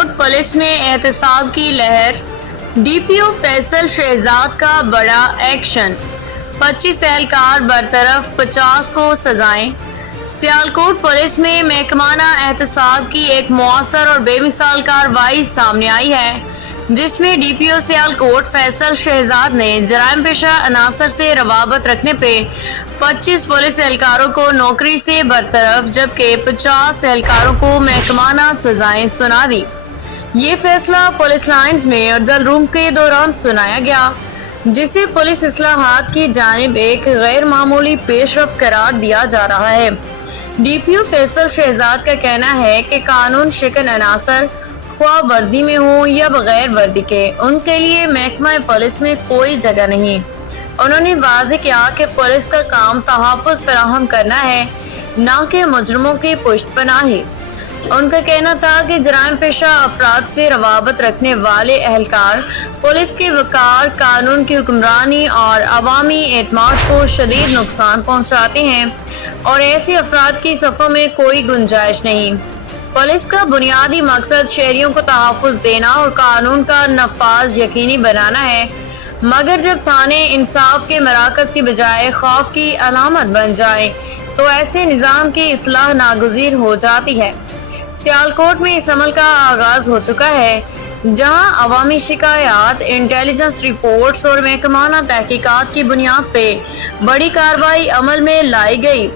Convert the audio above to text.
Sialkot police में एहतसाब की लहर, डीपीओ फैसल शहजाद का बड़ा एक्शन, 25 एहलकार बरतरफ, 50 को सजाएं। सियालकोट पुलिस में महकमाना एहतसाब की एक मौसर और बेमिसाल कार्रवाई सामने आई है, जिसमें डीपीओ सियालकोट फैसल शहजाद ने जराइम पेशा अनासर से रवाबत रखने पे 25 पुलिस एहलकारों को नौकरी से बरतरफ जबकि 50 एहलकारों को महकमाना सजाएं सुना दी। ये फैसला पुलिस लाइन्स में अदल रूम के दौरान सुनाया गया, जिसे पुलिस इस्लाहात की जानिब एक गैर मामूली पेशरफ्त करार दिया जा रहा है। डीपीओ फैसल शहजाद का कहना है कि कानून शिकन अनासर ख्वाह वर्दी में हो या बगैर वर्दी के, उनके लिए महकमा पुलिस में कोई जगह नहीं। उन्होंने वाज़ेह किया कि पुलिस का काम तहफ़्फ़ुज़ फराहम करना है, ना कि मुजरमों की पुश्तपनाही। उनका कहना था कि जराइम पेशा अफराद से रवाबत रखने वाले एहलकार पुलिस के वक़ार, कानून की हुक्मरानी और अवामी एतमाद को शदीद नुकसान पहुँचाते हैं और ऐसे अफराद की सफ़ों में कोई गुंजाइश नहीं। पुलिस का बुनियादी मकसद शहरियों को तहफ़्फ़ुज़ देना और कानून का नफाज यकीनी बनाना है, मगर जब थाने इंसाफ के मराकज़ की बजाय खौफ की अलामत बन जाए तो ऐसे निज़ाम की इस्लाह नागुज़ीर हो जाती है। सियालकोट में इस अमल का आगाज़ हो चुका है, जहां अवामी शिकायत, इंटेलिजेंस रिपोर्ट्स और महकमाना तहकीकात की बुनियाद पे बड़ी कार्रवाई अमल में लाई गई।